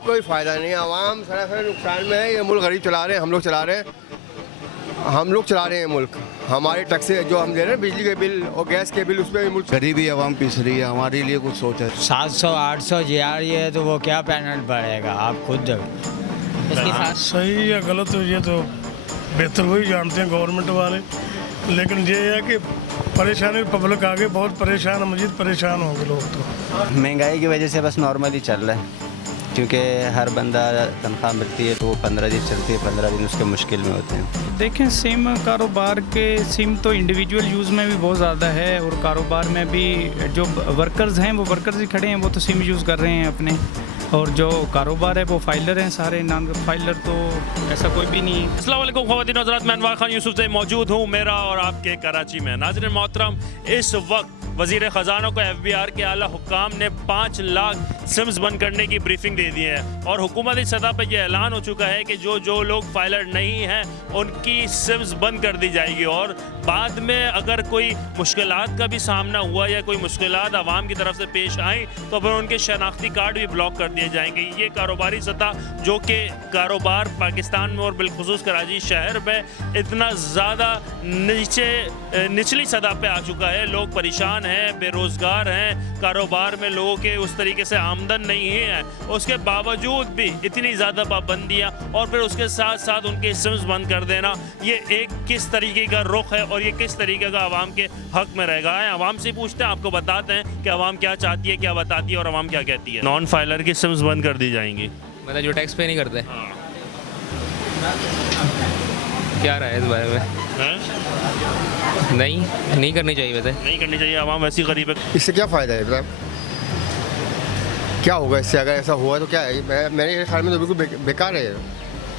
कोई फ़ायदा नहीं है। आवाम सरासर नुकसान में है। ये मुल्क गरीब चला रहे हैं, हम लोग चला रहे हैं, मुल्क। हमारे टैक्स जो हम दे रहे हैं, बिजली के बिल और गैस के बिल, उसमें मुल्क गरीबी आवाम पिस रही है। हमारे लिए कुछ सोचा है। 700-800 जी आ रही है तो वो क्या पेमेंट बढ़ेगा, आप खुद इसके साथ। सही या गलत हो ये तो बेहतर वही जानते हैं गवर्नमेंट वाले, लेकिन ये है कि परेशानी पब्लिक आगे बहुत परेशान है, मजीद परेशान होंगे लोग। तो महंगाई की वजह से बस नॉर्मली चल रहा है, क्योंकि हर बंदा तनख्वाह मिलती है तो वो 15 दिन चलती है, 15 दिन उसके मुश्किल में होते हैं। देखें, सिम कारोबार के सिम तो इंडिविजुअल यूज़ में भी बहुत ज़्यादा है, और कारोबार में भी जो वर्कर्स हैं वो वर्कर्स ही खड़े हैं, वो तो सिम यूज़ कर रहे हैं अपने, और जो कारोबार है वो फाइलर हैं सारे, नॉन फाइलर तो ऐसा कोई भी नहीं है। अस्सलाम वालेकुम ख़वातीन हज़रात, मैं अनवर खान यूसुफ से मौजूद हूँ मेरा और आपके कराची में। नाज़रीन मोहतरम, इस वक्त वज़ीर ख़जाना को FBR के आला हुक्काम ने 5 लाख सिम्स बंद करने की ब्रीफिंग दे दी है, और हुकूमती सतह पर यह ऐलान हो चुका है कि जो लोग फाइलर नहीं हैं उनकी सिम्स बंद कर दी जाएगी, और बाद में अगर कोई मुश्किलात का भी सामना हुआ या कोई मुश्किलात आवाम की तरफ से पेश आई तो फिर उनके शनाख्ती कार्ड भी ब्लॉक कर दिए जाएंगे। ये कारोबारी सतह जो कि कारोबार पाकिस्तान में और बिलखुसूस कराची शहर में इतना ज़्यादा निचली सतह पे आ चुका है, लोग परेशान हैं, बेरोज़गार हैं, कारोबार में लोगों के उस तरीके से आमदन नहीं है, उसके बावजूद भी इतनी ज़्यादा पाबंदियाँ और फिर उसके साथ साथ उनके सिम्स बंद कर देना, ये एक किस तरीके का रुख है और ये किस तरीके का आवाम के हक में रहेगा। आवाम से पूछते हैं, आपको बताते हैं कि आवाम क्या चाहती है, क्या बताती है और आवाम क्या कहती है। नॉन फाइलर की सिम्स बंद कर दी जाएंगी, मतलब जो टैक्स पे नहीं करते। क्या रहा है इस बारे में? नहीं करनी चाहिए, वैसे नहीं करनी चाहिए। आवाम वैसी गरीब है, इससे क्या फ़ायदा है इब्राहिम? क्या होगा इससे? अगर ऐसा हुआ तो क्या है? मेरे ख्याल में तो बिल्कुल बेकार है,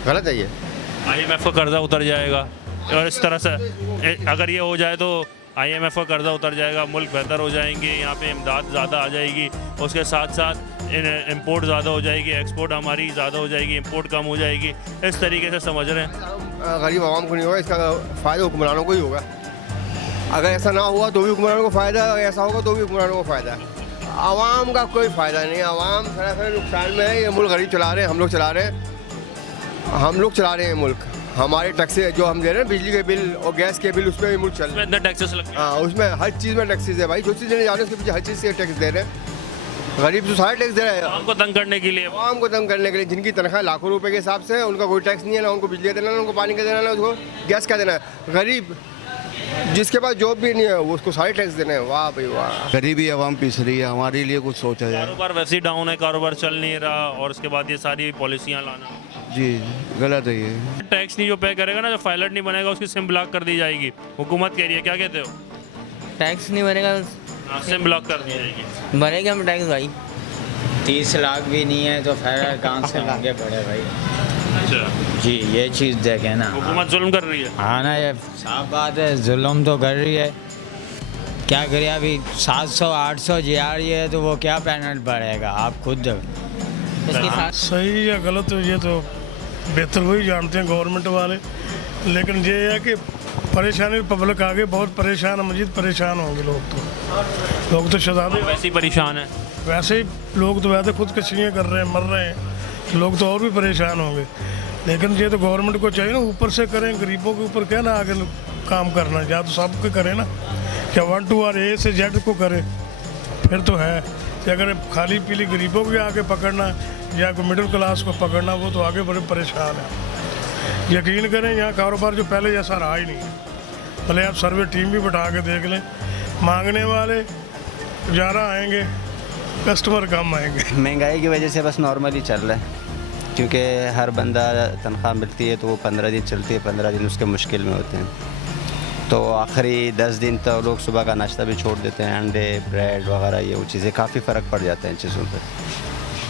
गलत है ये। IMF का कर्जा उतर जाएगा, और इस तरह से अगर ये हो जाए तो IMF का कर्जा उतर जाएगा, मुल्क बेहतर हो जाएंगे, यहाँ पे इमदाद ज़्यादा आ जाएगी, उसके साथ साथ इंपोर्ट ज़्यादा हो जाएगी, एक्सपोर्ट हमारी ज़्यादा हो जाएगी, इंपोर्ट कम हो जाएगी। इस तरीके से समझ रहे हैं। गरीब आवाम को नहीं होगा, इसका फ़ायदा हुक्मरानों को ही होगा। अगर ऐसा ना हुआ तो भी हुक्मरानों को फ़ायदा है, अगर ऐसा होगा तो भी हुक्मरानों को फ़ायदा है। आवाम का कोई फ़ायदा नहीं है। आवाम सरासर नुकसान में है। ये मुल्क गरीब चला रहे हैं, हम लोग चला रहे हैं, मुल्क। हमारे टैक्स जो हम दे रहे हैं, बिजली के बिल और गैस के बिल, उसमें भी मुल्क चल रहा है। इतना टैक्सेस लगते हैं। हाँ, उसमें हर चीज़ में टैक्सेस है भाई। जो चीज़ देने जा रहे हैं उसके पीछे हर चीज़ से टैक्स दे रहे हैं। गरीब तो सारे टैक्स दे रहे हैं आवाम को तंग करने के लिए। आवाम को तंग करने के लिए, जिनकी तनख्वाह लाखों रुपए के हिसाब से है, उनका कोई टैक्स नहीं है, ना उनको बिजली देना, ना उनको पानी का देना, ना उसको गैस का देना है। गरीब जिसके पास जॉब भी नहीं है वो उसको सारे टैक्स देने हैं। वाह भाई वाह। गरीबी आवाम पिस रही है। हमारे लिए कुछ सोचा जाए। कारोबार वैसे ही डाउन है, कारोबार चल नहीं रहा, और उसके बाद ये सारी पॉलिसियाँ लाना जी गलत है ये। टैक्स नहीं जो पे करेगा ना, जो फाइलर नहीं बनेगा उसकी सिम ब्लॉक कर दी जाएगी, हुकूमत कह रही है। क्या कहते हो? टैक्स नहीं भरेगा, सिम ब्लॉक कर दी जाएगी। भरेगा हम टैक्स भाई। 30 लाख भी नहीं है तो फिर कहाँ से आगे बढ़े भाई? अच्छा जी, ये चीज़ देखें ना, हुकूमत जुल्म कर रही है। हाँ ना, ये साफ बात है, जुल्म तो कर रही है। क्या करिए, अभी 700-800 जी आ रही है तो वो क्या पेमेंट बढ़ेगा, आप खुद इसके साथ। सही या गलत हो ये तो बेहतर वही जानते हैं गवर्नमेंट वाले, लेकिन ये है कि परेशानी पब्लिक आगे बहुत परेशान है, मजीद परेशान होंगे लोग तो शहजादे वैसे ही परेशान है। वैसे ही लोग तो वैसे खुदकशियाँ कर रहे हैं, मर रहे हैं, लोग तो और भी परेशान होंगे। लेकिन ये तो गवर्नमेंट को चाहिए ना, ऊपर से करें, गरीबों के ऊपर क्या ना आगे काम करना, या तो सबके करें ना, क्या 1 to A से Z को करें, फिर तो है कि अगर खाली पीली गरीबों को आगे पकड़ना या कोई मिडिल क्लास को पकड़ना, वो तो आगे बड़े परेशान है। यकीन करें, यहाँ कारोबार जो पहले जैसा रहा ही नहीं है। भले आप सर्वे टीम भी बैठा के देख लें, मांगने वाले ज़्यादा आएंगे, कस्टमर कम आएंगे। महंगाई की वजह से बस नॉर्मली चल रहा है, क्योंकि हर बंदा तनख्वाह मिलती है तो वो 15 दिन चलती है, 15 दिन उसके मुश्किल में होते हैं। तो आखिरी 10 दिन तो लोग सुबह का नाश्ता भी छोड़ देते हैं, अंडे, ब्रेड वगैरह, ये वो चीज़ें काफ़ी फ़र्क पड़ जाता है इन चीज़ों पर।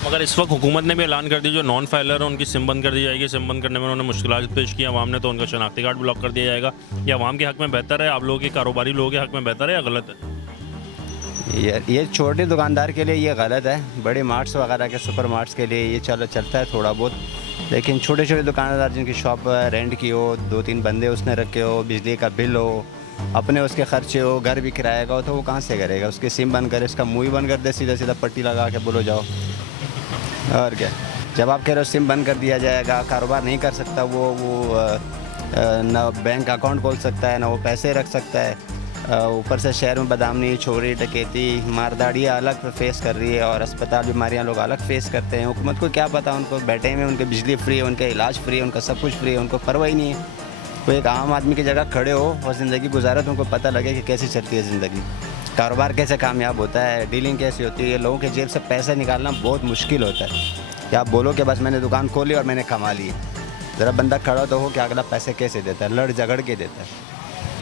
मगर इस वक्त हुकूमत ने भी ऐलान कर दिया, जो नॉन फाइलर है उनकी सिम बंद कर दी जाएगी। सिम बंद करने में उन्होंने मुश्किलात पेश की आवाम ने, तो उनका शनाख्ती कार्ड ब्लॉक कर दिया जाएगा। ये आवाम के हक में बेहतर है, आप लोगों के कारोबारी लोगों के हक में बेहतर है या गलत है? ये छोटे दुकानदार के लिए ये गलत है। बड़े मार्ट्स वगैरह के, सुपर मार्ट्स के लिए ये चलता है थोड़ा बहुत, लेकिन छोटे छोटे दुकानदार जिनकी शॉप रेंट की हो, 2-3 बंदे उसने रखे हो, बिजली का बिल हो, अपने उसके खर्चे हो, घर भी किराए का हो, तो वो कहाँ से करेगा? उसकी सिम बंद करे, उसका मुँह ही बंद कर दे, सीधा सीधा पट्टी लगा के बोलो जाओ, और क्या। जब आप कह रहे हो सिम बंद कर दिया जाएगा, कारोबार नहीं कर सकता वो ना बैंक अकाउंट खोल सकता है, ना वो पैसे रख सकता है। ऊपर से शहर में बदनामी, चोरी, डकैती, मारदाड़ियाँ अलग फेस कर रही है और अस्पताल बीमारियाँ लोग अलग फेस करते हैं। हुकूमत को क्या पता, उनको बैठे में उनके बिजली फ्री है, उनका इलाज फ्री है, उनका सब कुछ फ्री है, उनको परवाह ही नहीं है। कोई एक आम आदमी की जगह खड़े हो और ज़िंदगी गुजारे तो उनको पता लगे कि कैसे चलती है ज़िंदगी, कारोबार कैसे कामयाब होता है, डीलिंग कैसी होती है। लोगों के जेब से पैसा निकालना बहुत मुश्किल होता है कि आप बोलो कि बस मैंने दुकान खोली और मैंने कमा ली। ज़रा बंदा खड़ा तो हो कि अगला पैसे कैसे देता है, लड़ झगड़ के देता है।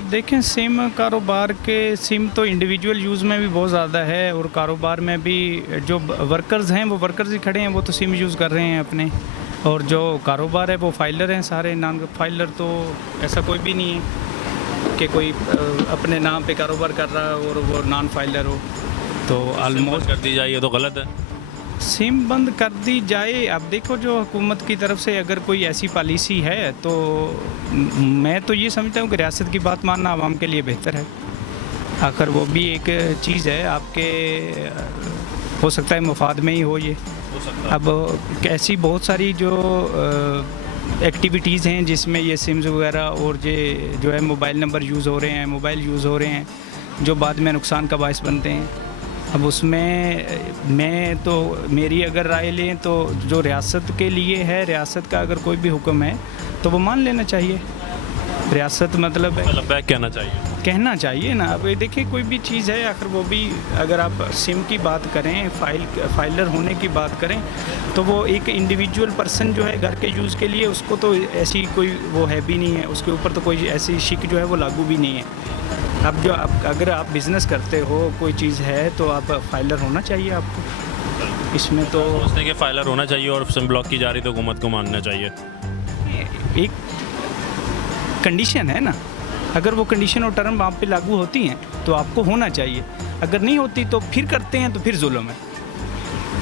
देखें, सिम कारोबार के सिम तो इंडिविजुअल यूज़ में भी बहुत ज़्यादा है और कारोबार में भी जो वर्कर्स हैं वो वर्कर्स ही खड़े हैं, वो तो सिम यूज़ कर रहे हैं अपने। और जो कारोबार है वो फाइलर हैं सारे। नॉन फाइलर तो ऐसा कोई भी नहीं है कि कोई अपने नाम पे कारोबार कर रहा है और वो नॉन फाइलर हो। तो ऑलमोस्ट कर दी जाए ये तो गलत है। सिम बंद कर दी जाए। अब देखो, जो हुकूमत की तरफ से अगर कोई ऐसी पॉलिसी है तो मैं तो ये समझता हूँ कि रियासत की बात मानना आवाम के लिए बेहतर है। आखिर वो भी एक चीज़ है, आपके हो सकता है मुफाद में ही हो ये। अब ऐसी बहुत सारी जो एक्टिविटीज़ हैं जिसमें ये सिम्स वगैरह और ये जो है मोबाइल नंबर यूज़ हो रहे हैं, मोबाइल यूज़ हो रहे हैं, जो बाद में नुकसान का बायस बनते हैं। अब उसमें मैं तो मेरी अगर राय लें तो जो रियासत के लिए है, रियासत का अगर कोई भी हुक्म है तो वो मान लेना चाहिए। रियासत मतलब कहना चाहिए ना। अब देखिए, कोई भी चीज़ है, आखिर वो भी अगर आप सिम की बात करें, फाइलर होने की बात करें, तो वो एक इंडिविजुअल पर्सन जो है घर के यूज़ के लिए, उसको तो ऐसी कोई वो है भी नहीं है, उसके ऊपर तो कोई ऐसी शिक जो है वो लागू भी नहीं है। अब जो अगर आप बिज़नेस करते हो, कोई चीज़ है, तो आप फाइलर होना चाहिए आपको। इसमें तो सोचते हैं कि फाइलर होना चाहिए और सिम ब्लॉक की जा रही तो हुकूमत को मानना चाहिए। एक कंडीशन है ना, अगर वो कंडीशन और टर्म आप पे लागू होती हैं तो आपको होना चाहिए। अगर नहीं होती तो फिर करते हैं तो फिर जुल्म है।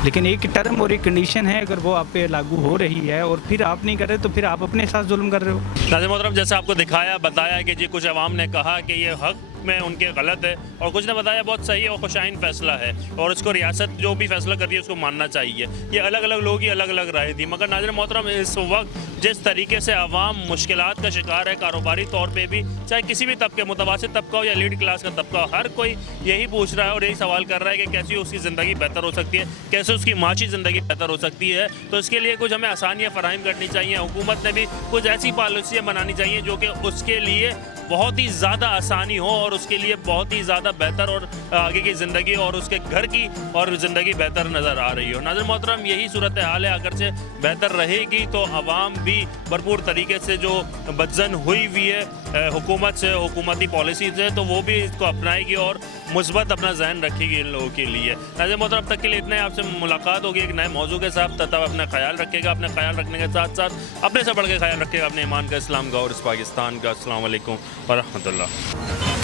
लेकिन एक टर्म और एक कंडीशन है, अगर वो आप पे लागू हो रही है और फिर आप नहीं कर रहे तो फिर आप अपने साथ जुल्म कर रहे हो। नाज़रीन मोहतरम, जैसे आपको दिखाया बताया कि जी कुछ अवाम ने कहा कि ये हक में उनके गलत है और कुछ ने बताया बहुत सही और खुशाइन फैसला है और उसको रियासत जो भी फैसला कर रही है उसको मानना चाहिए। ये अलग अलग लोगों की अलग अलग राय थी। मगर नाज़रीन मोहतरम, इस वक्त जिस तरीके से अवाम मुश्किलात का शिकार है कारोबारी तौर पर भी, चाहे किसी भी तबके, मुतवासित तबका हो या लीड क्लास का तबका हो, हर कोई यही पूछ रहा है और यही सवाल कर रहा है कि कैसी उसकी ज़िंदगी बेहतर हो सकती है, कैसे उसकी माशी ज़िंदगी बेहतर हो सकती है। तो इसके लिए कुछ हमें आसानियाँ फराहम करनी चाहिए। हुकूमत ने भी कुछ ऐसी पॉलिसियाँ बनानी चाहिए जो कि उसके लिए बहुत ही ज़्यादा आसानी हो और उसके लिए बहुत ही ज़्यादा बेहतर और आगे की ज़िंदगी और उसके घर की और ज़िंदगी बेहतर नज़र आ रही हो। नाज़रीन मोहतरम, यही सूरत हाल है। अगर से बेहतर रहेगी तो आवाम भी भरपूर तरीके से जो बदजन हुई हुई है हुकूमत से, हुकूमती पॉलिसी से, तो वो भी इसको अपनाएगी और मुस्बत अपना जहन रखेगी इन लोगों के लिए। नाज़रीन मोहतरम, तक के लिए इतने। आपसे मुलाकात होगी एक नए मौजू के साथ। तब अपना ख्याल रखेगा। अपना ख्याल रखने के साथ साथ अपने से बढ़ के ख्याल रखेगा अपने ईमान का, इस्लाम का और इस पाकिस्तान का। अस्सलाम वालेकुम व रहमतुल्लाह।